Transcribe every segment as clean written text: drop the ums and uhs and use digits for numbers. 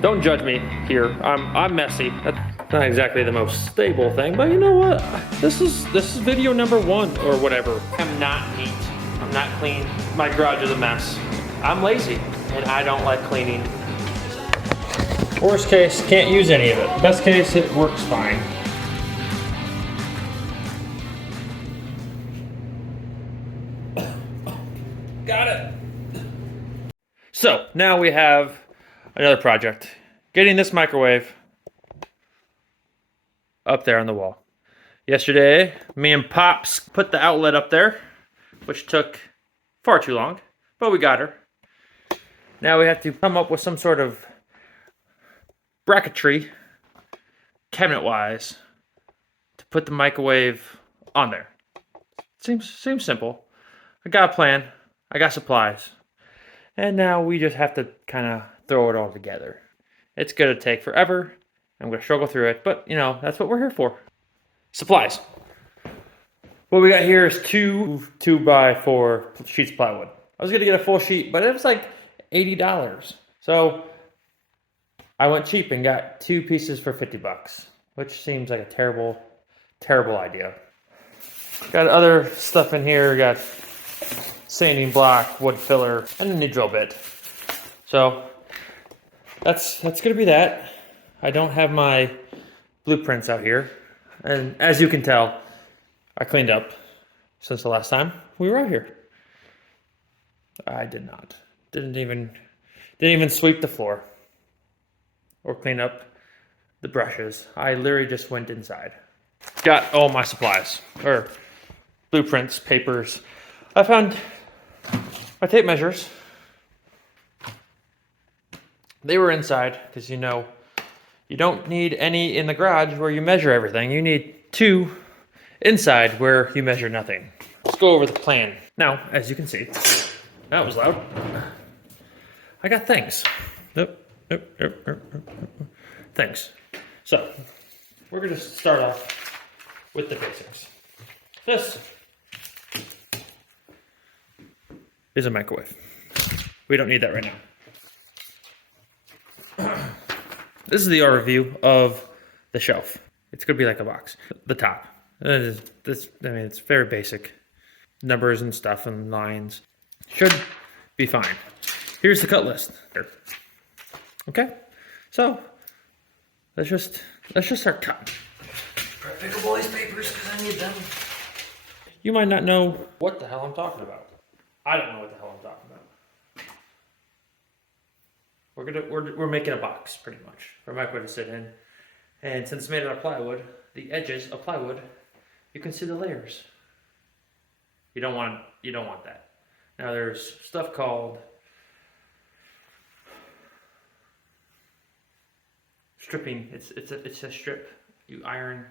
Don't judge me here. I'm messy. That's not exactly the most stable thing, but you know what? This is video number 1 or whatever. I'm not neat. I'm not clean. My garage is a mess. I'm lazy and I don't like cleaning. Worst case, can't use any of it. Best case, it works fine. Got it. So now we have another project. Getting this microwave up there on the wall. Yesterday, me and Pops put the outlet up there, which took far too long, but we got her. Now we have to come up with some sort of bracketry, cabinet-wise, to put the microwave on there. Seems simple. I got a plan. I got supplies. And now we just have to kind of throw it all together. It's going to take forever. I'm going to struggle through it, but you know, that's what we're here for. Supplies. What we got here is 2 2x4 sheets of plywood. I was going to get a full sheet, but it was like $80. So I went cheap and got 2 pieces for $50, which seems like a terrible idea. Got other stuff in here. Got sanding block, wood filler, and a new drill bit. So that's gonna be that. I don't have my blueprints out here, and as you can tell, I cleaned up since the last time we were out here. I did not. Didn't even sweep the floor or clean up the brushes. I literally just went inside. Got all my supplies, or blueprints, papers. I found my tape measures. They were inside, because you know, you don't need any in the garage where you measure everything. You need 2 inside where you measure nothing. Let's go over the plan. Now, as you can see, that was loud. I got things. Things. So, we're gonna start off with the basics. This is a microwave. We don't need that right now. This is the overview of the shelf. It's gonna be like a box. The top. It's very basic. Numbers and stuff and lines. Should be fine. Here's the cut list. Okay? So let's just start cutting. Pick up all these papers because I need them. You might not know what the hell I'm talking about. I don't know what the hell I'm talking about. We're making a box pretty much for my microwave to sit in, and since it's made out of plywood, the edges of plywood, you can see the layers. You don't want that. Now there's stuff called stripping. It's a strip. You iron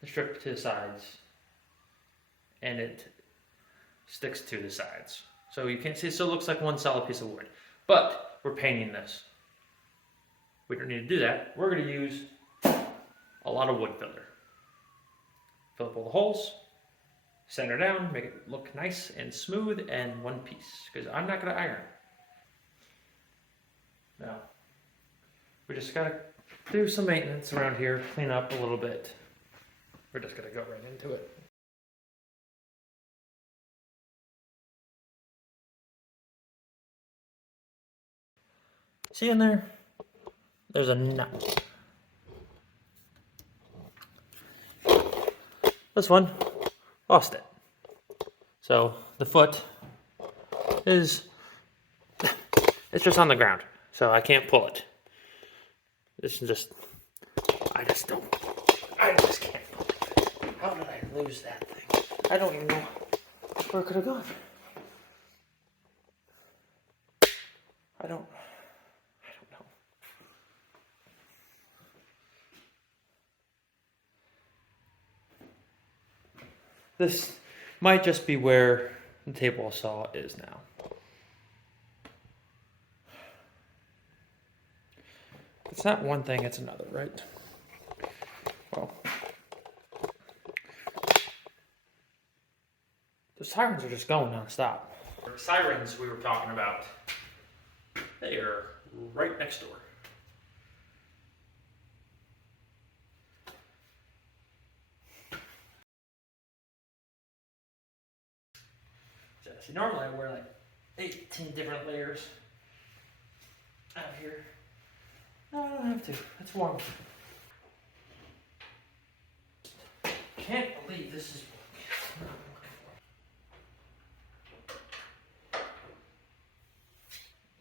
the strip to the sides, and it sticks to the sides. So you can't see, so it looks like one solid piece of wood. But we're painting this. We don't need to do that. We're going to use a lot of wood filler. Fill up all the holes, center down, make it look nice and smooth and one piece, because I'm not going to iron. Now, we just got to do some maintenance around here, clean up a little bit. We're just going to go right into it. See in there? There's a nut. This one, lost it. So the foot is, it's just on the ground. So I can't pull it. This is just, I just can't pull it. How did I lose that thing? I don't even know where it could have gone. I don't know. This might just be where the table saw is now. It's not one thing, it's another, right? Well, the sirens are just going non-stop. The sirens we were talking about, they are right next door. See, normally I wear like 18 different layers out here. No, I don't have to. It's warm. Can't believe this is.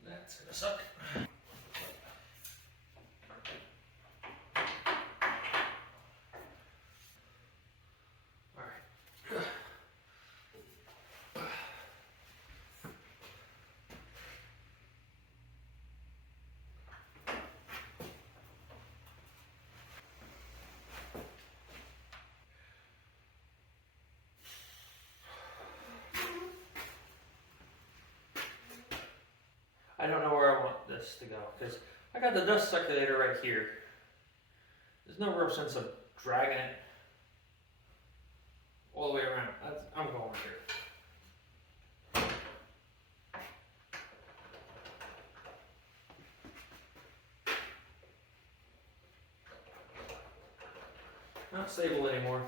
That's gonna suck. I don't know where I want this to go because I got the dust circulator right here. There's no real sense of dragging it all the way around. I'm going here. Not stable anymore.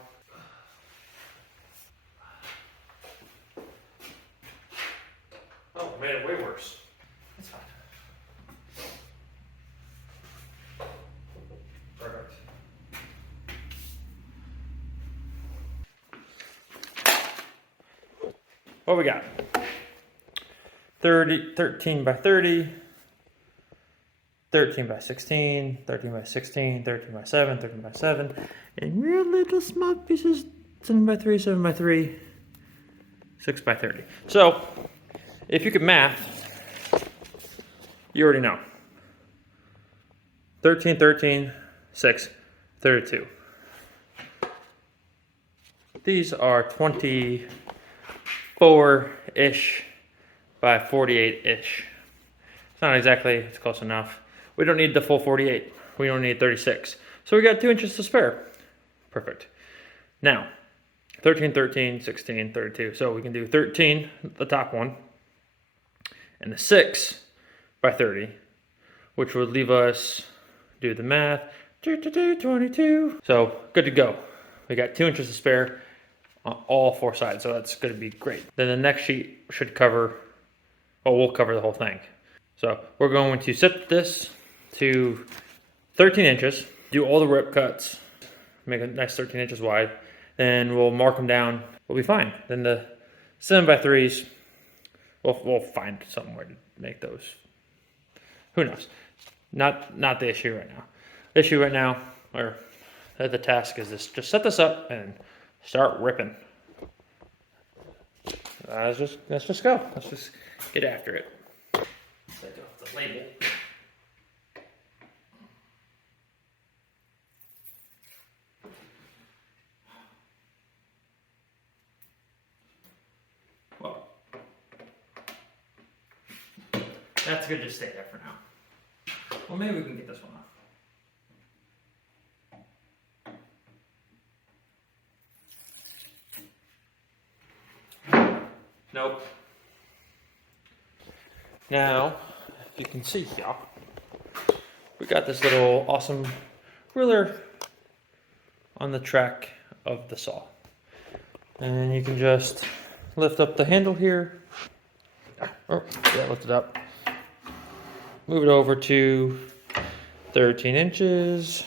Oh, it made it way worse. It's fine. Perfect. What we got? 13 by 30, 13 by 16, 13 by 16, 13 by 7, 13 by 7, and real little small pieces, 7 by 3, 7 by 3, 6 by 30. So, if you could math, you already know. 13, 13, 6, 32. These are 24-ish by 48-ish. It's not exactly, it's close enough. We don't need the full 48. We only need 36. So we got 2 inches to spare. Perfect. Now, 13, 13, 16, 32. So we can do 13, the top one, and the 6 by 30, which would leave us, do the math, 22. So good to go. We got 2 inches to spare on all 4 sides, so that's going to be great. Then the next sheet should cover, well, we'll cover the whole thing. So we're going to set this to 13 inches, do all the rip cuts, make a nice 13 inches wide, then we'll mark them down, we'll be fine. Then the 7 by 3s, we'll find somewhere to make those. Who knows? Not the issue right now. The issue right now, or the task is this: just set this up and start ripping. Let's just go. Let's just get after it. Take off the label. Well, that's good to stay there for now. Well, maybe we can get this one off. Nope. Now, if you can see here, we got this little awesome ruler on the track of the saw. And you can just lift up the handle here. Oh, yeah, lift it up. Move it over to 13 inches.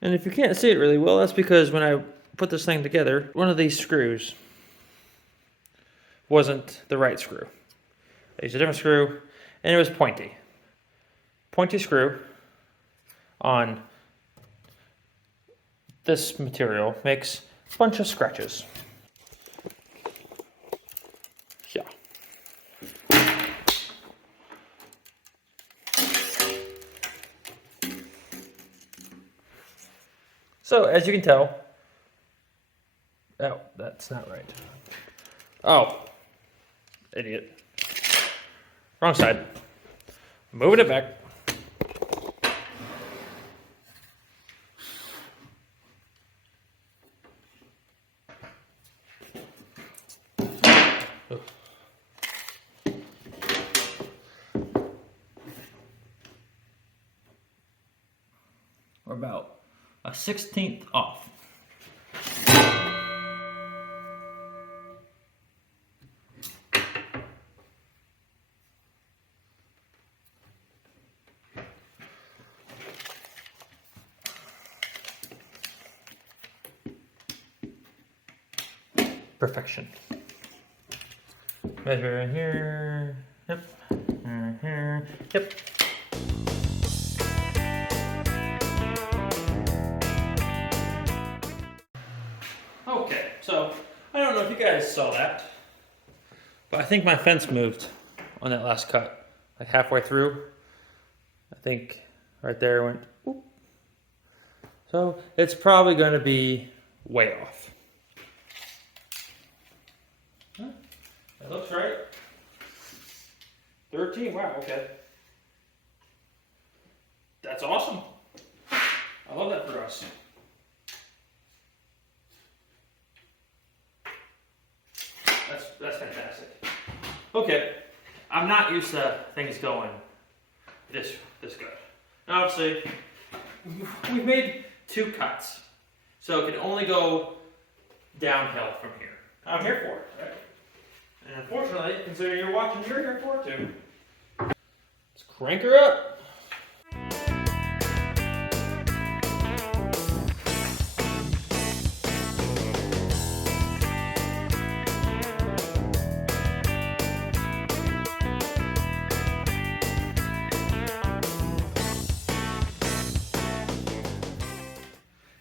And if you can't see it really well, that's because when I put this thing together, one of these screws wasn't the right screw. I used a different screw, and it was pointy. Pointy screw on this material makes a bunch of scratches. Yeah. So, as you can tell, oh, that's not right. Oh, idiot. Wrong side. Moving it back. We're about a 1/16 off. Perfection. Measure in here. Yep. Here. Yep. Okay, so I don't know if you guys saw that, but I think my fence moved on that last cut, like halfway through. I think right there went, whoop. So it's probably going to be way off. Huh? That looks right. 13, wow, okay. That's awesome. I love that for us. That's fantastic. Okay, I'm not used to things going this good. Now obviously, we've made 2 cuts, so it can only go downhill from here. I'm here for it, right? And unfortunately, considering you're watching, you're here for it too. Let's crank her up.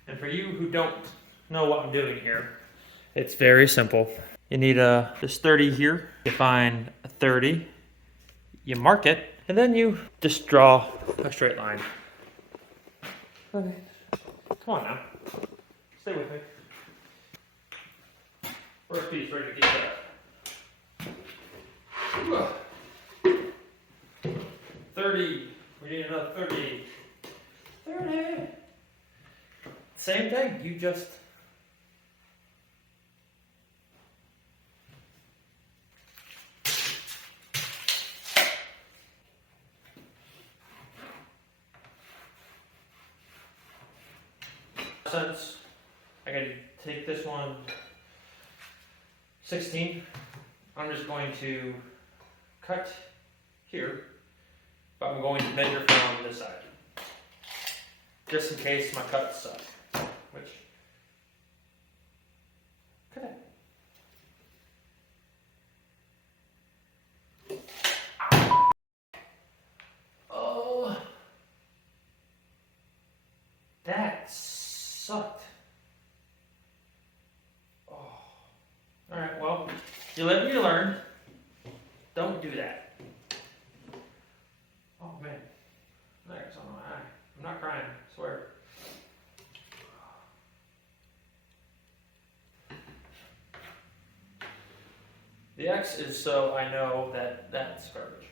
And for you who don't know what I'm doing here, it's very simple. You need this 30 here. You find a 30, you mark it, and then you just draw a straight line. Okay. Come on now. Stay with me. First piece, ready to keep that. 30. We need another 30. 30. Same thing. You just since I gotta take this one 16, I'm just going to cut here, but I'm going to measure from this side, just in case my cuts suck, which could happen. Oh, that sucked. Oh. Alright, well, you live and you learn. Don't do that. Oh man, there's on my eye. I'm not crying, I swear. The X is so I know that that's garbage.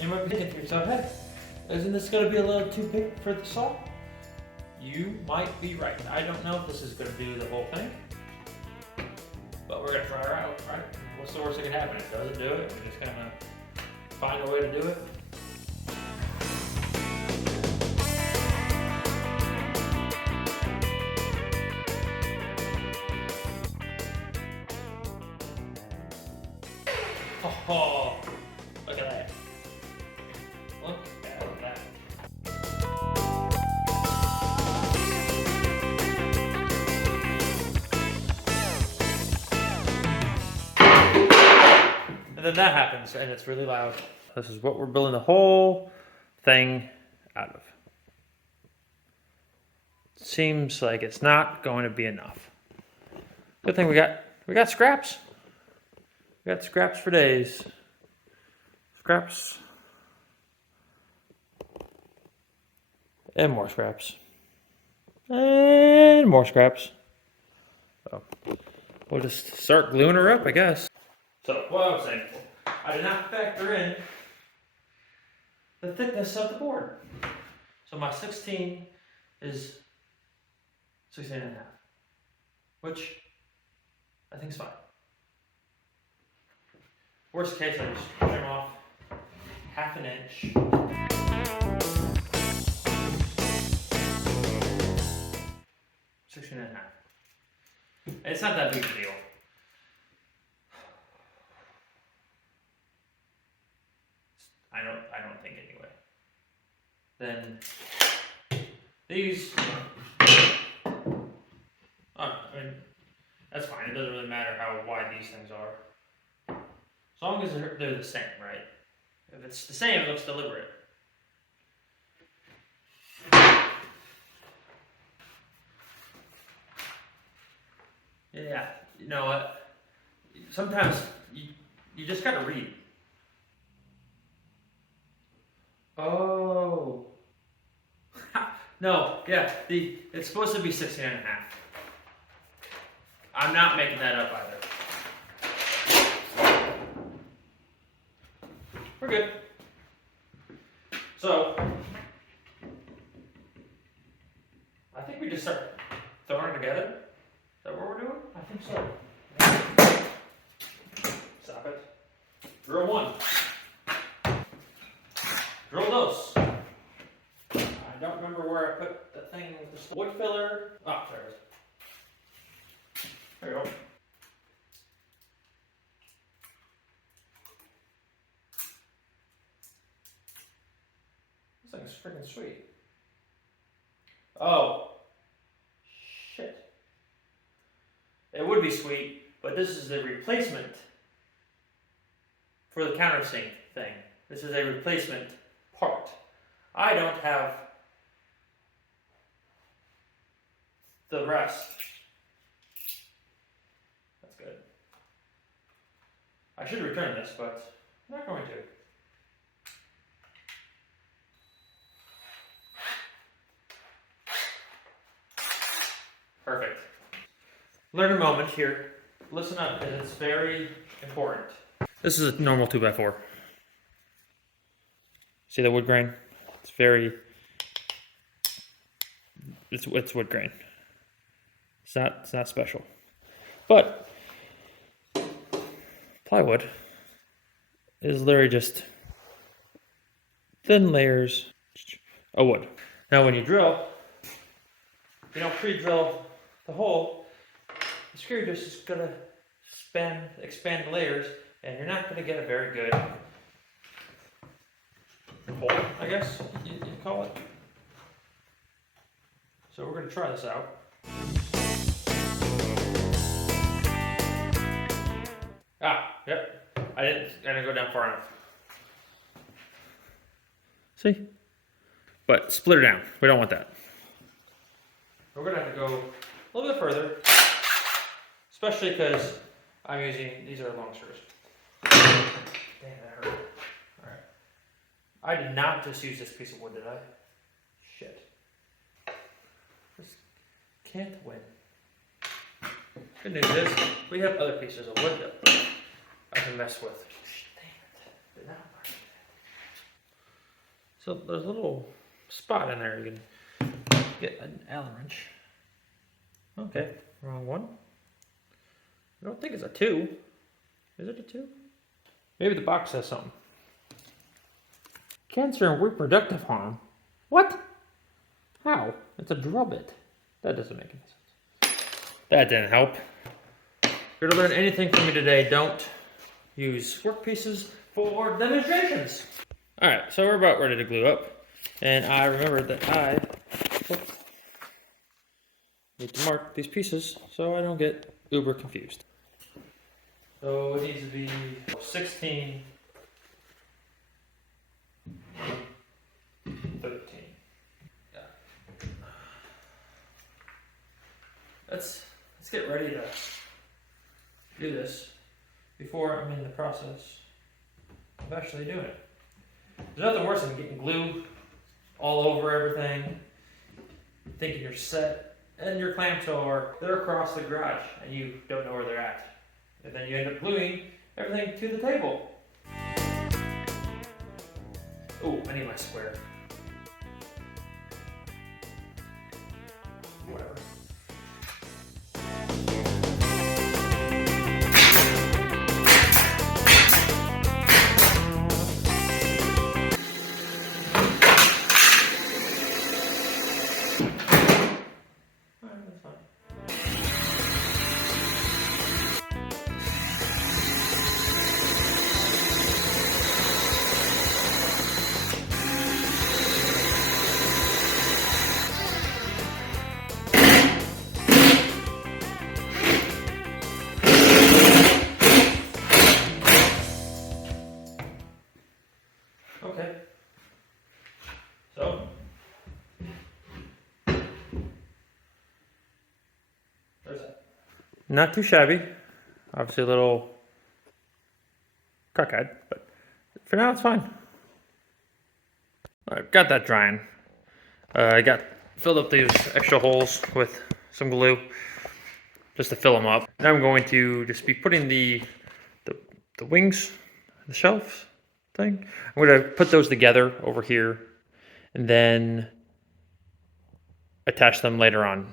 You might be thinking to yourself, hey, isn't this going to be a little too big for the saw? You might be right. I don't know if this is going to do the whole thing, but we're going to try her out, right? What's the worst that can happen? It doesn't do it. We're just going to find a way to do it. Oh, look at that. Look at that. And then that happens, and it's really loud. This is what we're building the whole thing out of. Seems like it's not going to be enough. Good thing we got scraps. We got scraps for days. Scraps. And more scraps. And more scraps. So we'll just start gluing her up, I guess. So what I was saying before, I did not factor in the thickness of the board. So my 16 is 16 and a half, which I think is fine. Worst case, I just trim off half an inch. And a half. It's not that big of a deal. I don't think anyway. Then these, I mean, that's fine. It doesn't really matter how wide these things are, as long as they're the same, right? If it's the same, it looks deliberate. Yeah, you know what? Sometimes you just gotta read. Oh. No, yeah, it's supposed to be 16 and a half. I'm not making that up either. We're good. So, I think we just start throwing it together. Is that what we're doing? I think so. Stop it. Drill one. Drill dos. I don't remember where I put the thing with the wood filler. Oh, there it is. There you go. This thing's freaking sweet. Oh. Shit. It would be sweet, but this is the replacement for the countersink thing. This is a replacement part. I don't have the rest. That's good. I should return this, but I'm not going to. Perfect. Learn a moment here. Listen up, because it's very important. This is a normal 2x4. See the wood grain? It's wood grain. It's not special. But plywood is literally just thin layers of wood. Now when you drill, you don't pre-drill the hole. The screw just is gonna expand the layers, and you're not gonna get a very good hole, I guess you'd call it. So we're gonna try this out. Yep. I didn't go down far enough. See? But split it down. We don't want that. We're gonna have to go a little bit further, especially because I'm using, these are long screws. Damn, that hurt. Alright. I did not just use this piece of wood, did I? Shit. Just can't win. Good news is, we have other pieces of wood that I can mess with. Damn it. Did not work. So there's a little spot in there you can get an Allen wrench. Okay, wrong one. I don't think it's a 2. Is it a 2? Maybe the box says something. Cancer and reproductive harm. What? How? It's a drill bit. That doesn't make any sense. That didn't help. If you're to learn anything from me today, don't use work pieces for demonstrations. Alright, so we're about ready to glue up. And I remembered that I need to mark these pieces so I don't get uber confused. So it needs to be 16, 13. Yeah. Let's get ready to do this before I'm in the process of actually doing it. There's nothing worse than getting glue all over everything, thinking you're set, and your clamps they're across the garage and you don't know where they're at. And then you end up gluing everything to the table. Oh, I need my square. Whatever. Not too shabby. Obviously a little cockeyed, but for now it's fine. I've got that drying. I got filled up these extra holes with some glue just to fill them up. Now I'm going to just be putting the wings, the shelves thing. I'm going to put those together over here and then attach them later on.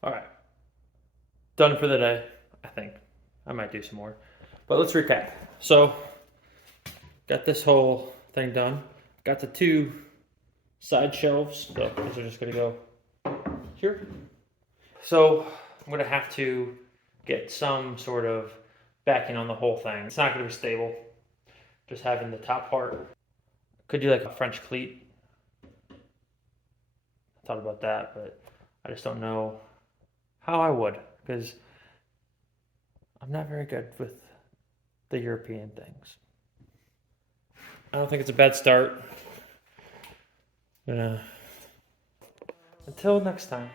All right, done for the day, I think. I might do some more, but let's recap. So, got this whole thing done. Got the 2 side shelves, so those are just gonna go here. So, I'm gonna have to get some sort of backing on the whole thing. It's not gonna be stable. Just having the top part. Could do like a French cleat. I thought about that, but I just don't know how I would, because I'm not very good with the European things. I don't think it's a bad start. Until next time.